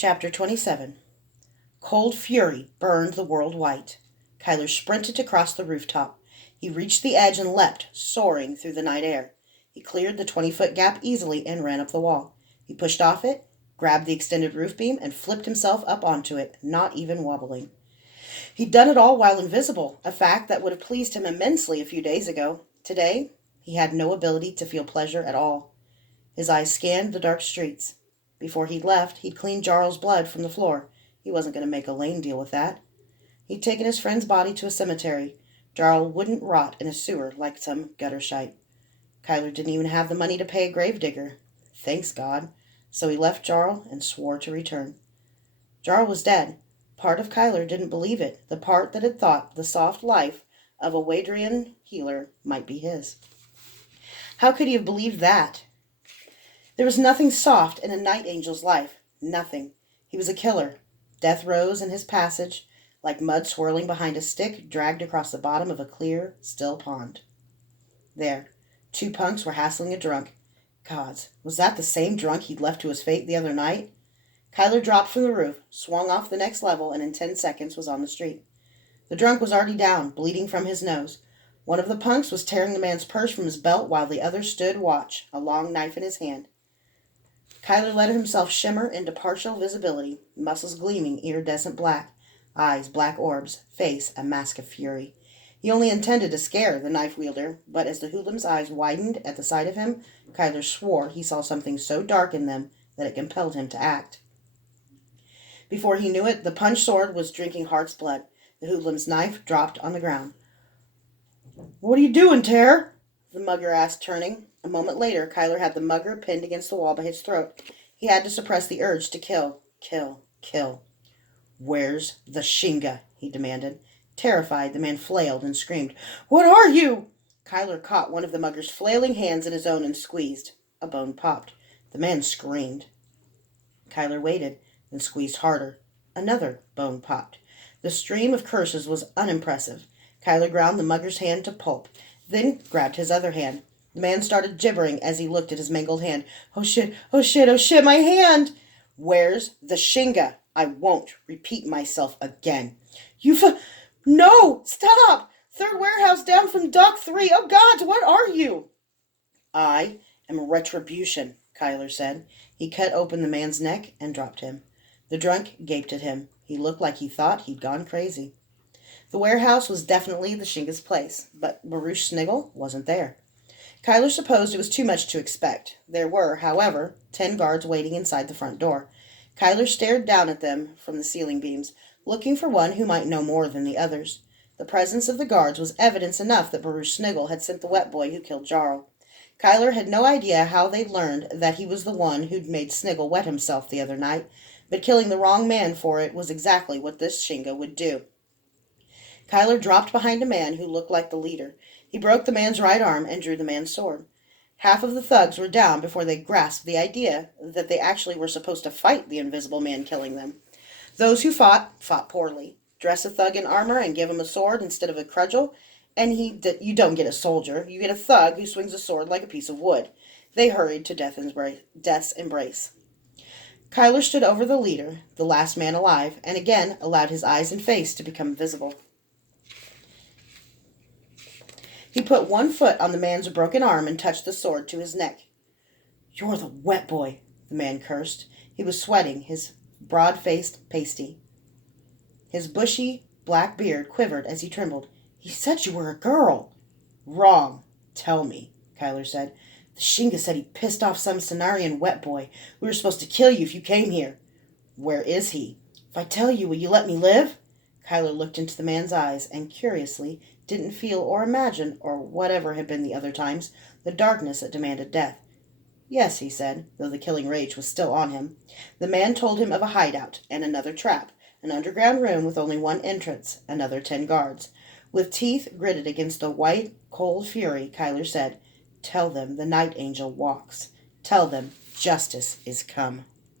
Chapter 27. Cold fury burned the world white. Kyler sprinted to cross the rooftop. He reached the edge and leapt, soaring through the night air. He cleared the 20-foot gap easily and ran up the wall. He pushed off it, grabbed the extended roof beam, and flipped himself up onto it, not even wobbling. He'd done it all while invisible, a fact that would have pleased him immensely a few days ago. Today, he had no ability to feel pleasure at all. His eyes scanned the dark streets. Before he'd left, he'd cleaned Jarl's blood from the floor. He wasn't going to make Elaine deal with that. He'd taken his friend's body to a cemetery. Jarl wouldn't rot in a sewer like some gutter shite. Kyler didn't even have the money to pay a gravedigger. Thanks God. So he left Jarl and swore to return. Jarl was dead. Part of Kyler didn't believe it, the part that had thought the soft life of a Wadrian healer might be his. How could he have believed that? There was nothing soft in a night angel's life. Nothing. He was a killer. Death rose in his passage, like mud swirling behind a stick dragged across the bottom of a clear, still pond. There, two punks were hassling a drunk. Gods, was that the same drunk he'd left to his fate the other night? Kyler dropped from the roof, swung off the next level, and in 10 seconds was on the street. The drunk was already down, bleeding from his nose. One of the punks was tearing the man's purse from his belt while the other stood watch, a long knife in his hand. Kyler let himself shimmer into partial visibility, muscles gleaming iridescent black, eyes black orbs, face a mask of fury. He only intended to scare the knife wielder, but as the hoodlum's eyes widened at the sight of him, Kyler swore he saw something so dark in them that it compelled him to act. Before he knew it, the punch sword was drinking Hart's blood. The hoodlum's knife dropped on the ground. "What are you doing, Tare?" the mugger asked, turning. A moment later, Kyler had the mugger pinned against the wall by his throat. He had to suppress the urge to kill, kill, kill. "Where's the Shinga?" he demanded. Terrified, the man flailed and screamed, "What are you?" Kyler caught one of the mugger's flailing hands in his own and squeezed. A bone popped. The man screamed. Kyler waited, then squeezed harder. Another bone popped. The stream of curses was unimpressive. Kyler ground the mugger's hand to pulp, then grabbed his other hand. The man started gibbering as he looked at his mangled hand. "Oh shit, oh shit, oh shit, my hand!" "Where's the Shinga? I won't repeat myself again." "No! Stop! Third warehouse down from Dock 3. Oh God, what are you?" "I am Retribution," Kyler said. He cut open the man's neck and dropped him. The drunk gaped at him. He looked like he thought he'd gone crazy. The warehouse was definitely the Shinga's place, but Baruch Sniggle wasn't there. Kyler supposed it was too much to expect. There were, however, 10 guards waiting inside the front door. Kyler stared down at them from the ceiling beams, looking for one who might know more than the others. The presence of the guards was evidence enough that Baruch Sniggle had sent the wet boy who killed Jarl. Kyler had no idea how they'd learned that he was the one who'd made Sniggle wet himself the other night, but killing the wrong man for it was exactly what this Shinga would do. Kyler dropped behind a man who looked like the leader. He broke the man's right arm and drew the man's sword. Half of the thugs were down before they grasped the idea that they actually were supposed to fight the invisible man killing them. Those who fought poorly. Dress a thug in armor and give him a sword instead of a cudgel, and you don't get a soldier. You get a thug who swings a sword like a piece of wood. They hurried to death's embrace. Kyler stood over the leader, the last man alive, and again allowed his eyes and face to become visible. He put one foot on the man's broken arm and touched the sword to his neck. "You're the wet boy," the man cursed. He was sweating, his broad-faced pasty. His bushy, black beard quivered as he trembled. "He said you were a girl." "Wrong. Tell me," Kyler said. "The Shinga said he pissed off some Cenarian wet boy. We were supposed to kill you if you came here." "Where is he?" "If I tell you, will you let me live?" Kyler looked into the man's eyes and, curiously, didn't feel or imagine, or whatever had been the other times, the darkness that demanded death. "Yes," he said, though the killing rage was still on him. The man told him of a hideout and another trap, an underground room with only one entrance, another 10 guards. With teeth gritted against the white, cold fury, Kyler said, "Tell them the night angel walks. Tell them justice is come."